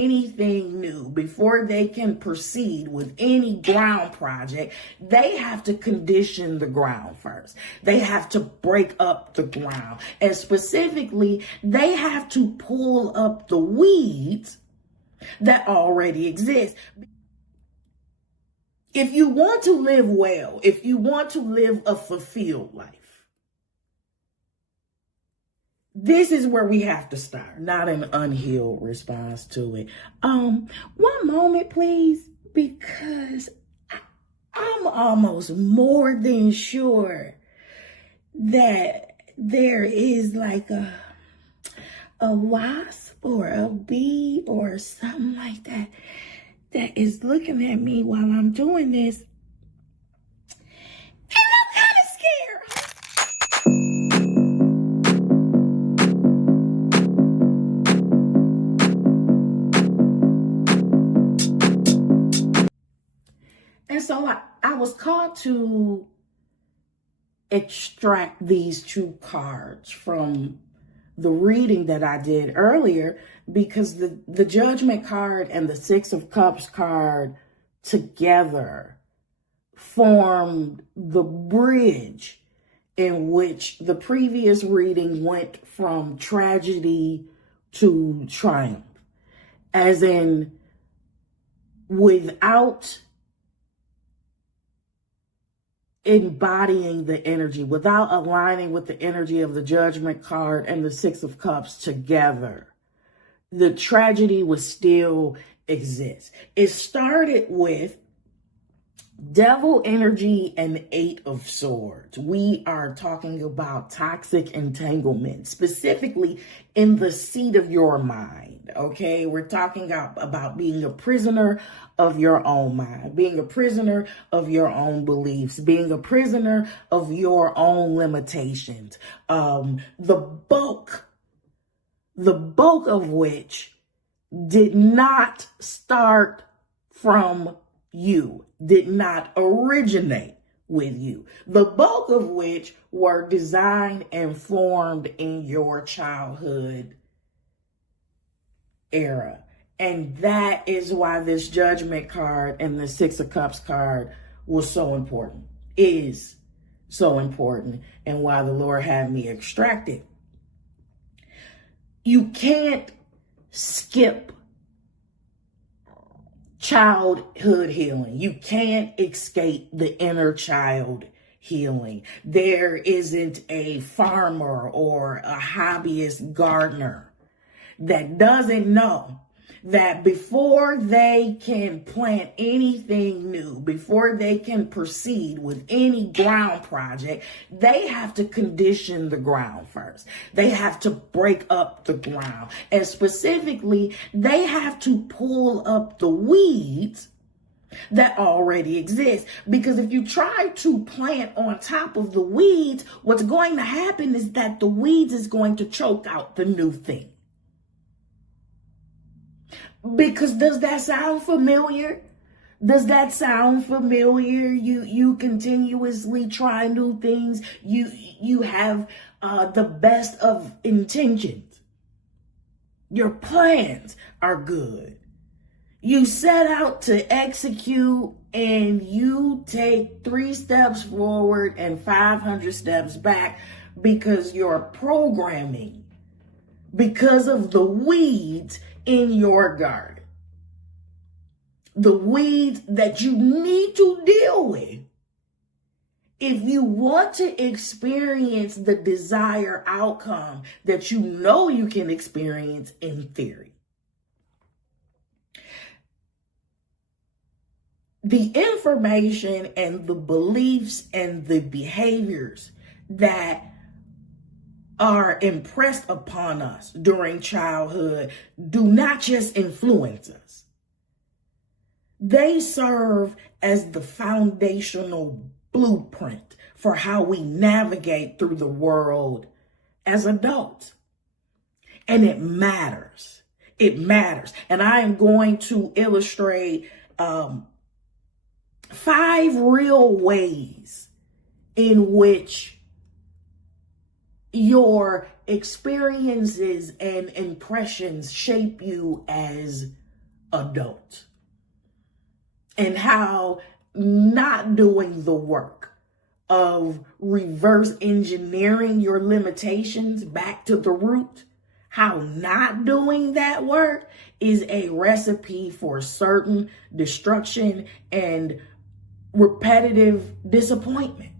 anything new, before they can proceed with any ground project, they have to condition the ground first. They have to break up the ground. And specifically, they have to pull up the weeds that already exist. If you want to live well, if you want to live a fulfilled life, this is where we have to start, not an unhealed response to it. One moment, please, because I'm almost more than sure that there is like a wasp or a bee or something like that that is looking at me while I'm doing this. And I'm kind of scared. And so I was called to extract these two cards from the reading that I did earlier, because the Judgment card and the Six of Cups card together formed the bridge in which the previous reading went from tragedy to triumph. As in, without embodying the energy, without aligning with the energy of the Judgment card and the Six of Cups together, the tragedy would still exist. It started with Devil energy and Eight of Swords. We are talking about toxic entanglement, specifically in the seat of your mind, okay? We're talking about being a prisoner of your own mind, being a prisoner of your own beliefs, being a prisoner of your own limitations. The bulk of which did not start from you, did not originate with you. The bulk of which were designed and formed in your childhood era. And that is why this Judgment card and the Six of Cups card was so important, is so important, and why the Lord had me extract it. You can't skip childhood healing. You can't escape the inner child healing. There isn't a farmer or a hobbyist gardener that doesn't know that before they can plant anything new, before they can proceed with any ground project, they have to condition the ground first. They have to break up the ground. And specifically, they have to pull up the weeds that already exist. Because if you try to plant on top of the weeds, what's going to happen is that the weeds is going to choke out the new thing. Because does that sound familiar? Does that sound familiar? You continuously try new things. You have the best of intentions. Your plans are good. You set out to execute, and you take 3 steps forward and 500 steps back because your programming, because of the weeds in your garden, the weeds that you need to deal with if you want to experience the desired outcome that you know you can experience in theory. The information and the beliefs and the behaviors that are impressed upon us during childhood do not just influence us. They serve as the foundational blueprint for how we navigate through the world as adults. And it matters. It matters. And I am going to illustrate 5 real ways in which your experiences and impressions shape you as adult, and how not doing the work of reverse engineering your limitations back to the root, how not doing that work is a recipe for certain destruction and repetitive disappointment.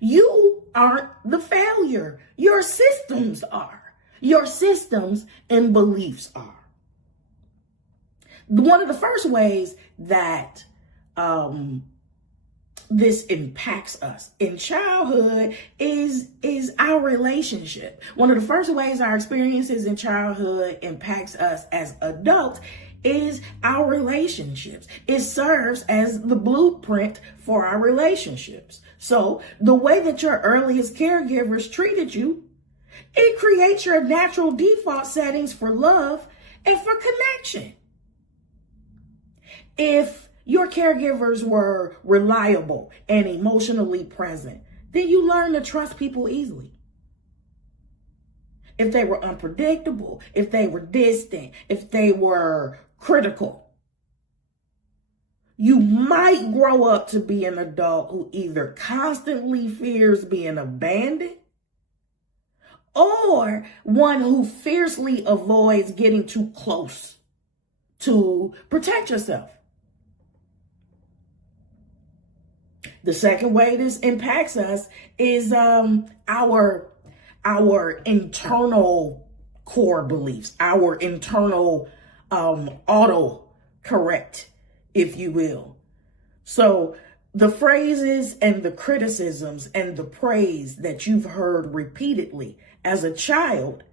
You aren't the failure. Your systems are. Your systems and beliefs are. One of the first ways that this impacts us in childhood is our relationship. One of the first ways our experiences in childhood impacts us as adults is our relationships. It serves as the blueprint for our relationships. So the way that your earliest caregivers treated you, it creates your natural default settings for love and for connection. If your caregivers were reliable and emotionally present, then you learn to trust people easily. If they were unpredictable, if they were distant, if they were critical, you might grow up to be an adult who either constantly fears being abandoned or one who fiercely avoids getting too close to protect yourself. The second way this impacts us is our internal core beliefs, our internal auto-correct, if you will. So the phrases and the criticisms and the praise that you've heard repeatedly as a child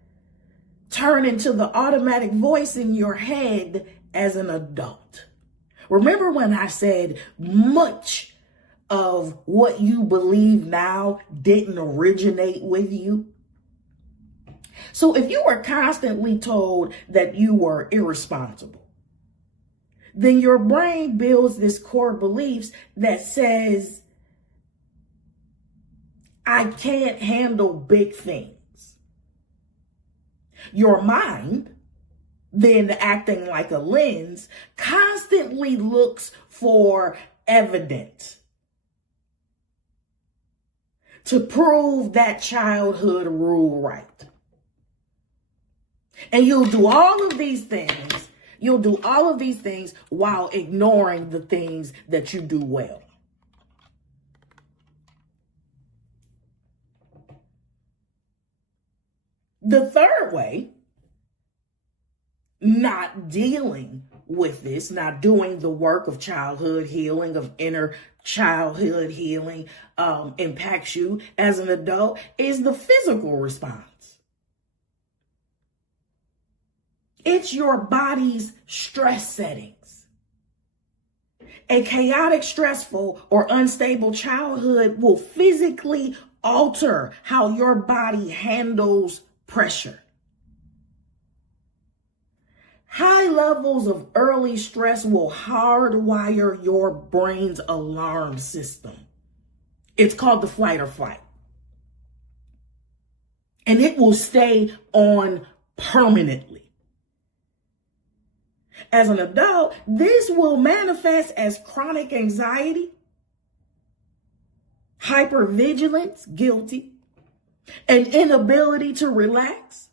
turn into the automatic voice in your head as an adult. Remember when I said much of what you believe now didn't originate with you? So if you were constantly told that you were irresponsible, then your brain builds this core beliefs that says, I can't handle big things. Your mind, then acting like a lens, constantly looks for evidence to prove that childhood rule right. And you'll do all of these things. You'll do all of these things while ignoring the things that you do well. The third way, not dealing with this, not doing the work of childhood healing, of inner childhood healing, impacts you as an adult, is the physical response. It's your body's stress settings. A chaotic, stressful, or unstable childhood will physically alter how your body handles pressure. High levels of early stress will hardwire your brain's alarm system. It's called the flight or fight. And it will stay on permanently. As an adult, this will manifest as chronic anxiety, hypervigilance, guilty, an inability to relax,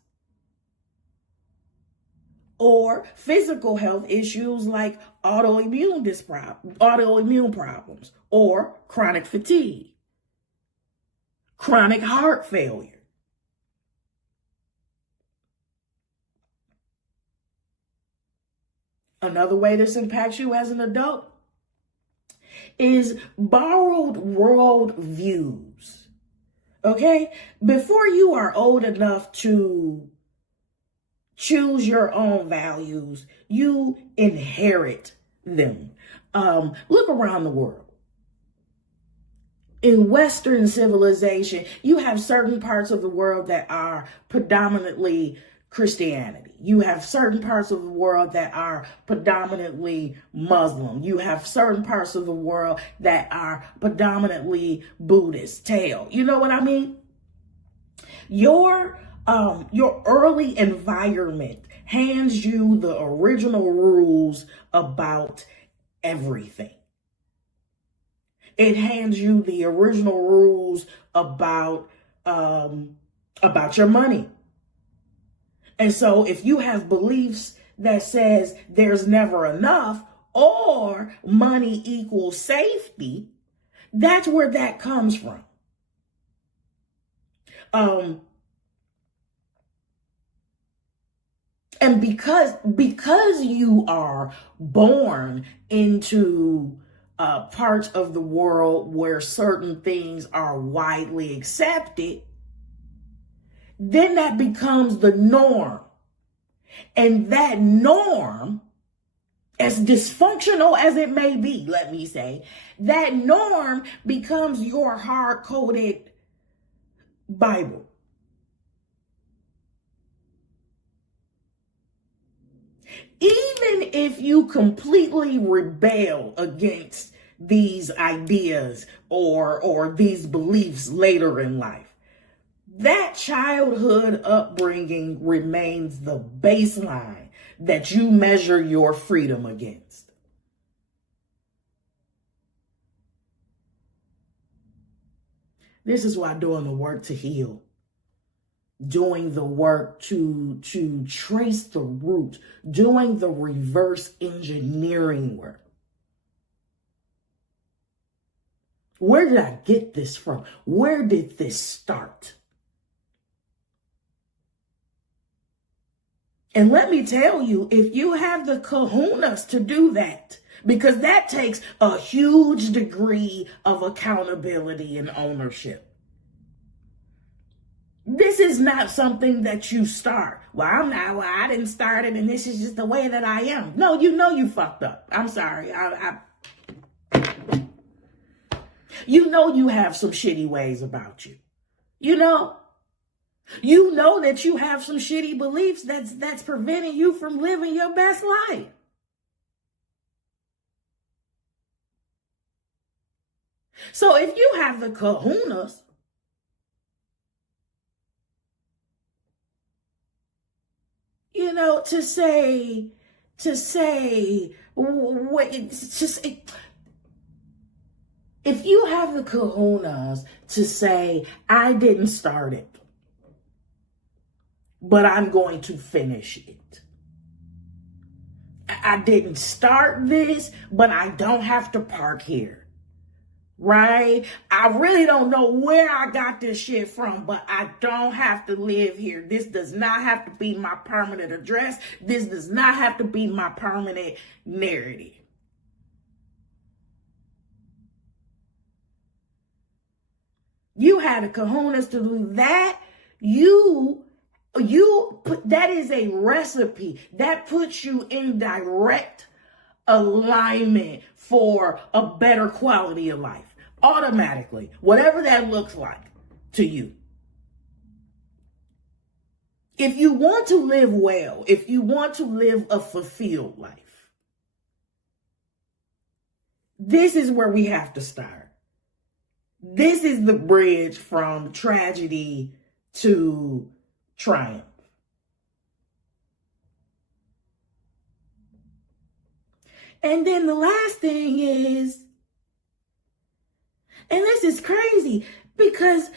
or physical health issues like autoimmune problems, or chronic fatigue, chronic heart failure. Another way this impacts you as an adult is borrowed world views. Okay? Before you are old enough to choose your own values, you inherit them. Look around the world. In Western civilization, you have certain parts of the world that are predominantly Christianity. You have certain parts of the world that are predominantly Muslim. You have certain parts of the world that are predominantly Buddhist, Tao. You know what I mean? Your early environment hands you the original rules about everything. It hands you the original rules about your money. And so if you have beliefs that says there's never enough or money equals safety, that's where that comes from. And because you are born into parts of the world where certain things are widely accepted, then that becomes the norm. And that norm, as dysfunctional as it may be, let me say, that norm becomes your hard-coded Bible. Even if you completely rebel against these ideas or these beliefs later in life, that childhood upbringing remains the baseline that you measure your freedom against. This is why doing the work to heal, doing the work to trace the root, doing the reverse engineering work. Where did I get this from? Where did this start? And let me tell you, if you have the kahunas to do that, because that takes a huge degree of accountability and ownership. This is not something that you start. I didn't start it and this is just the way that I am. No, you know you fucked up. I'm sorry. You know you have some shitty ways about you. You know that you have some shitty beliefs that's preventing you from living your best life. So if you have the kahunas to say, if you have the kahunas to say, I didn't start it, but I'm going to finish it. I didn't start this, but I don't have to park here. Right? I really don't know where I got this shit from, but I don't have to live here. This does not have to be my permanent address. This does not have to be my permanent narrative. You had the kahunas to do that. That is a recipe that puts you in direct alignment for a better quality of life. Automatically, whatever that looks like to you. If you want to live well, if you want to live a fulfilled life, this is where we have to start. This is the bridge from tragedy to triumph. And then the last thing is, and this is crazy, because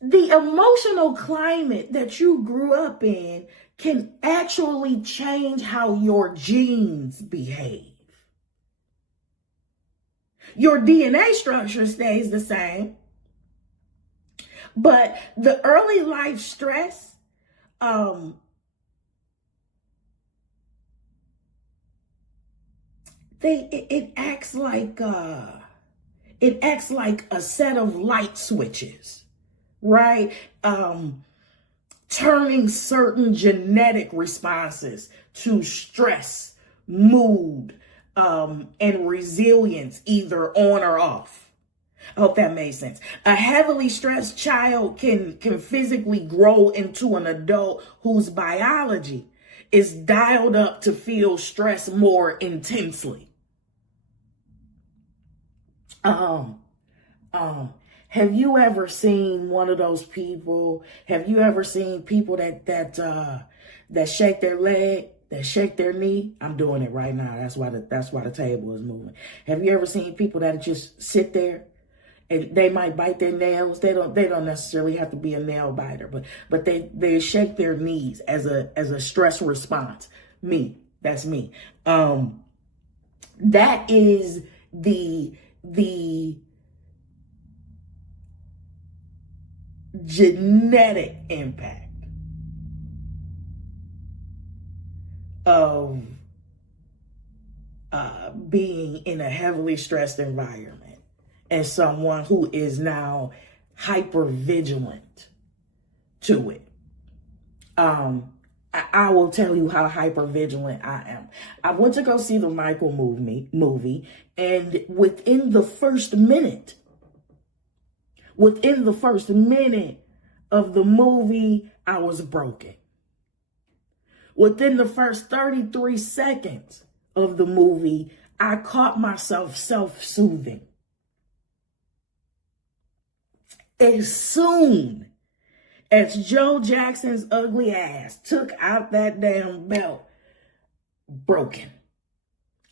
the emotional climate that you grew up in can actually change how your genes behave. Your DNA structure stays the same, but the early life stress, it acts like a set of light switches, right? Turning certain genetic responses to stress, mood, and resilience either on or off. I hope that made sense. A heavily stressed child can physically grow into an adult whose biology is dialed up to feel stress more intensely. Have you ever seen one of those people? Have you ever seen people that that shake their leg, that shake their knee. I'm doing it right now. That's why the table is moving. Have you ever seen people that just sit there and they might bite their nails? They don't necessarily have to be a nail biter, but they shake their knees as a stress response. That's me. That is the genetic impact of being in a heavily stressed environment and someone who is now hyper vigilant to it. I will tell you how hyper vigilant I am. I went to go see the Michael movie, and within the first minute of the movie, I was broken. Within the first 33 seconds of the movie, I caught myself self-soothing. As soon as Joe Jackson's ugly ass took out that damn belt, broken.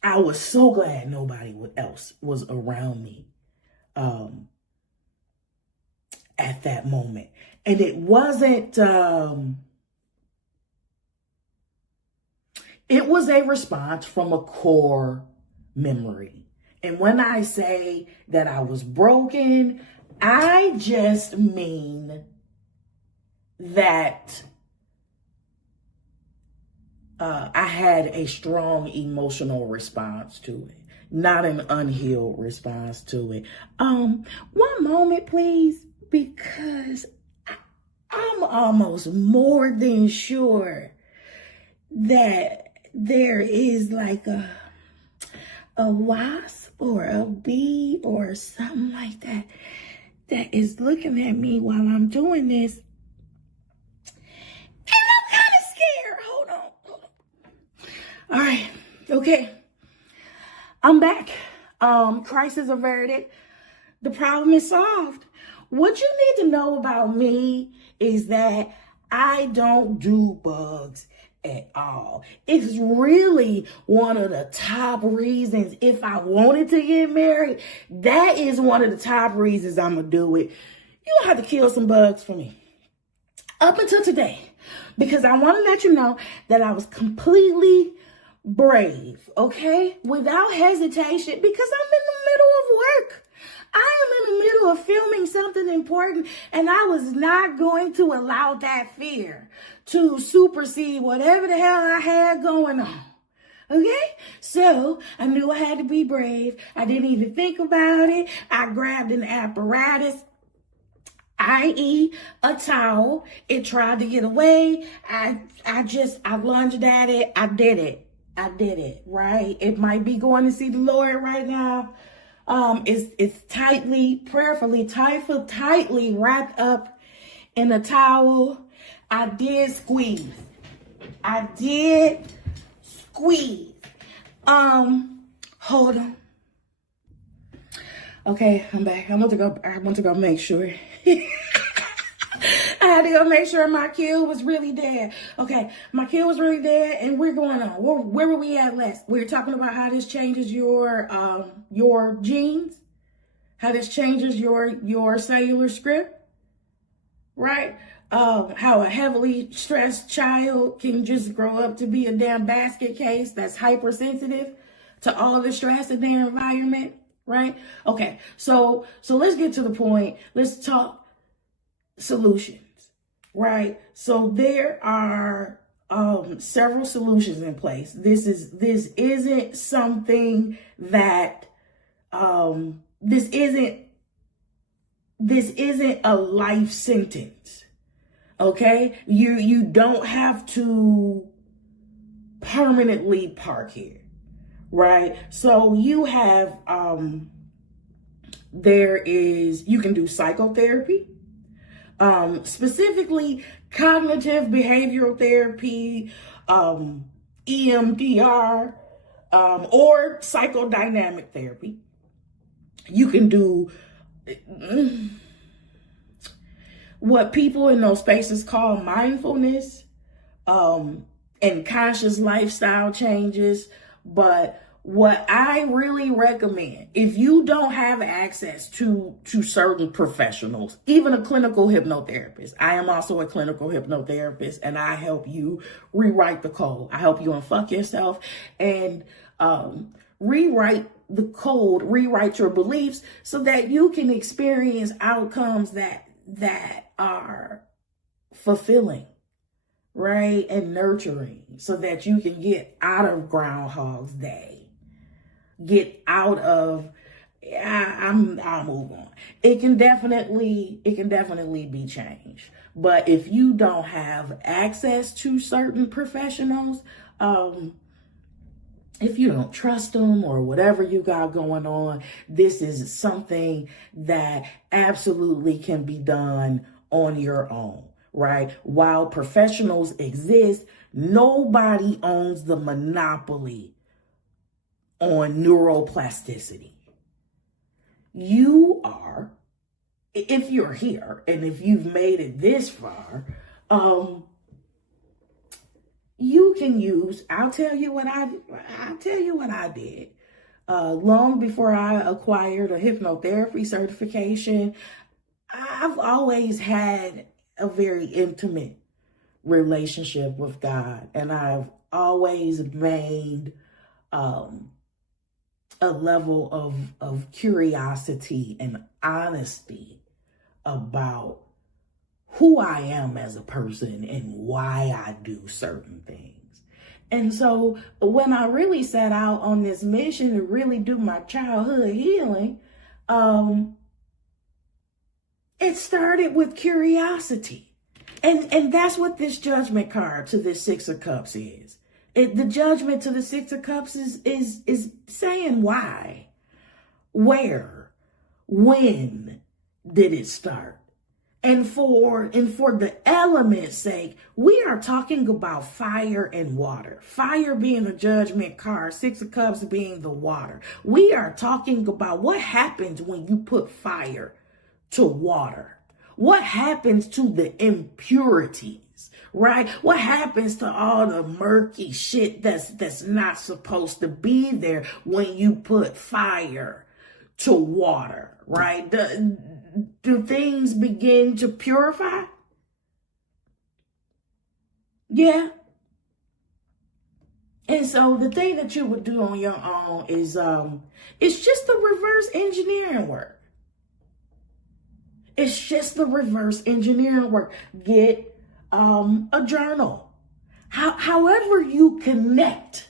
I was so glad nobody else was around me at that moment. And it wasn't, it was a response from a core memory. And when I say that I was broken, I just mean that I had a strong emotional response to it, not an unhealed response to it. One moment, please, because I'm almost more than sure that there is like a wasp or a bee or something like that that is looking at me while I'm doing this. All right. Okay. I'm back. Crisis averted. The problem is solved. What you need to know about me is that I don't do bugs at all. It's really one of the top reasons, if I wanted to get married, that is one of the top reasons I'm going to do it. You don't have to kill some bugs for me. Up until today. Because I want to let you know that I was completely brave, okay? Without hesitation, because I'm in the middle of work. I am in the middle of filming something important, and I was not going to allow that fear to supersede whatever the hell I had going on. Okay? So I knew I had to be brave. I didn't even think about it. I grabbed an apparatus, i.e. a towel. It tried to get away. I lunged at it. I did it, right? It might be going to see the Lord right now. It's tightly wrapped up in a towel. I did squeeze. Hold on. Okay, I'm back. I want to go make sure. I had to go make sure my kill was really dead. Okay, my kill was really dead, and we're going on. Where were we at last? We were talking about how this changes your genes, how this changes your cellular script, right? How a heavily stressed child can just grow up to be a damn basket case that's hypersensitive to all the stress in their environment, right? Okay, so let's get to the point. Let's talk solutions, right? So there are several solutions in place. This isn't something that this isn't a life sentence. Okay? You don't have to permanently park here, right? So you have you can do psychotherapy. Specifically cognitive behavioral therapy, EMDR, or psychodynamic therapy. You can do what people in those spaces call mindfulness, and conscious lifestyle changes. But what I really recommend, if you don't have access to certain professionals, even a clinical hypnotherapist, I am also a clinical hypnotherapist, and I help you rewrite the code. I help you unfuck yourself and rewrite the code, rewrite your beliefs so that you can experience outcomes that are fulfilling, right? And nurturing, so that you can get out of Groundhog's Day. Get out of, I'll move on. It can definitely be changed. But if you don't have access to certain professionals, if you don't trust them or whatever you got going on, this is something that absolutely can be done on your own, right? While professionals exist, nobody owns the monopoly on neuroplasticity. You are, if you're here and if you've made it this far, you can use, I'll tell you what I did. Long before I acquired a hypnotherapy certification, I've always had a very intimate relationship with God, and I've always made a level of curiosity and honesty about who I am as a person and why I do certain things. And so when I really set out on this mission to really do my childhood healing, it started with curiosity. And that's what this judgment card to this Six of Cups is. The judgment to the Six of Cups is saying why, where, when did it start? And for the element's sake, we are talking about fire and water. Fire being the judgment card, Six of Cups being the water. We are talking about what happens when you put fire to water. What happens to the impurities, right? What happens to all the murky shit that's not supposed to be there when you put fire to water, right? Do things begin to purify? Yeah. And so the thing that you would do on your own is it's just the reverse engineering work. It's just the reverse engineering work. Get a journal. However you connect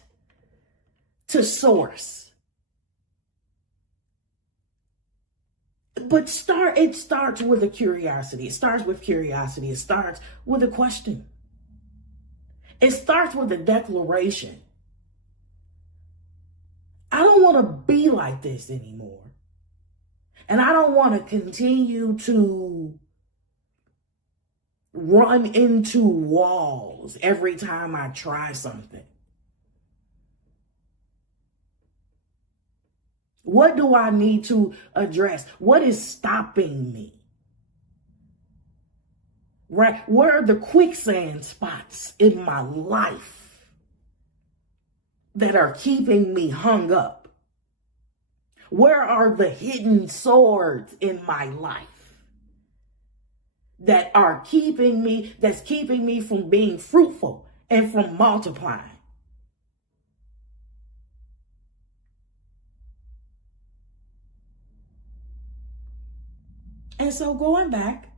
to source. But it starts with a curiosity. It starts with curiosity. It starts with a question. It starts with a declaration. I don't want to be like this anymore. And I don't want to continue to run into walls every time I try something. What do I need to address? What is stopping me? Right? Where are the quicksand spots in my life that are keeping me hung up? Where are the hidden swords in my life that are keeping me from being fruitful and from multiplying? And so going back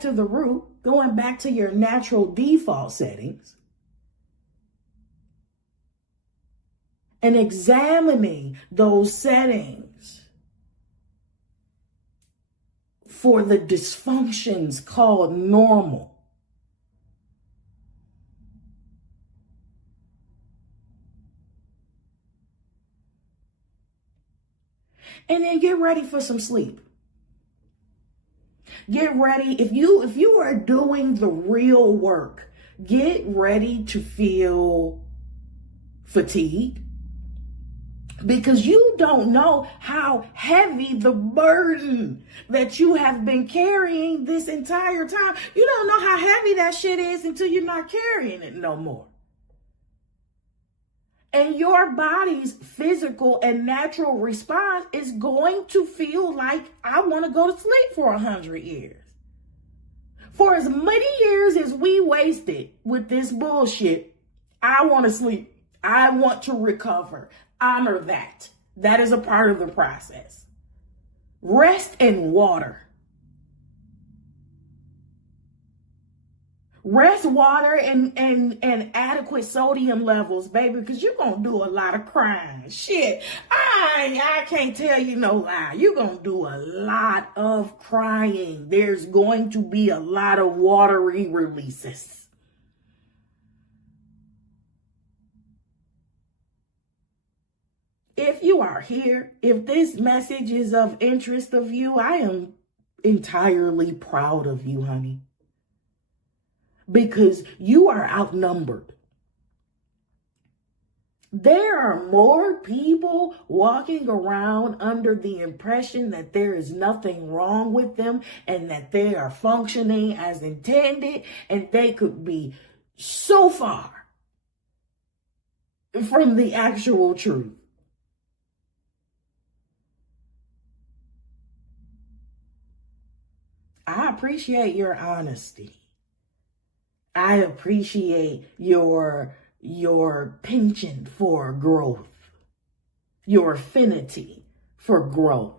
to the root, going back to your natural default settings, and examining those settings for the dysfunctions called normal. And then get ready for some sleep. Get ready. If you are doing the real work, get ready to feel fatigue, because you don't know how heavy the burden that you have been carrying this entire time. You don't know how heavy that shit is until you're not carrying it no more. And your body's physical and natural response is going to feel like, I want to go to sleep for 100 years. For as many years as we wasted with this bullshit, I want to sleep. I want to recover. Honor that. That is a part of the process. Rest and water. Rest, water, and adequate sodium levels, baby, because you're going to do a lot of crying. Shit, I can't tell you no lie. You're going to do a lot of crying. There's going to be a lot of watery releases. If you are here, if this message is of interest of you, I am entirely proud of you, honey. Because you are outnumbered. There are more people walking around under the impression that there is nothing wrong with them and that they are functioning as intended, and they could be so far from the actual truth. I appreciate your honesty. I appreciate your penchant for growth, your affinity for growth.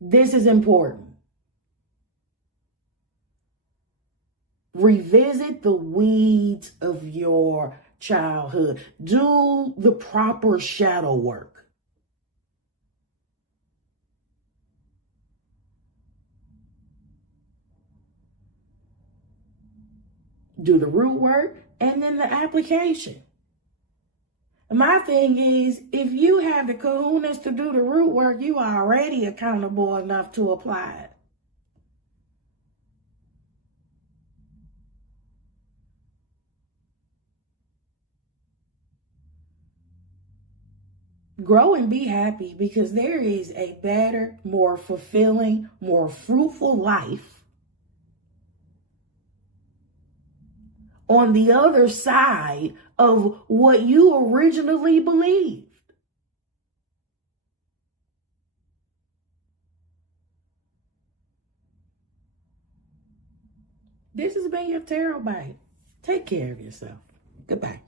This is important. Revisit the weeds of your childhood. Do the proper shadow work. Do the root work and then the application. My thing is, if you have the kahunas to do the root work, you are already accountable enough to apply it. Grow and be happy, because there is a better, more fulfilling, more fruitful life on the other side of what you originally believed. This has been your Tarot Bite. Take care of yourself. Goodbye.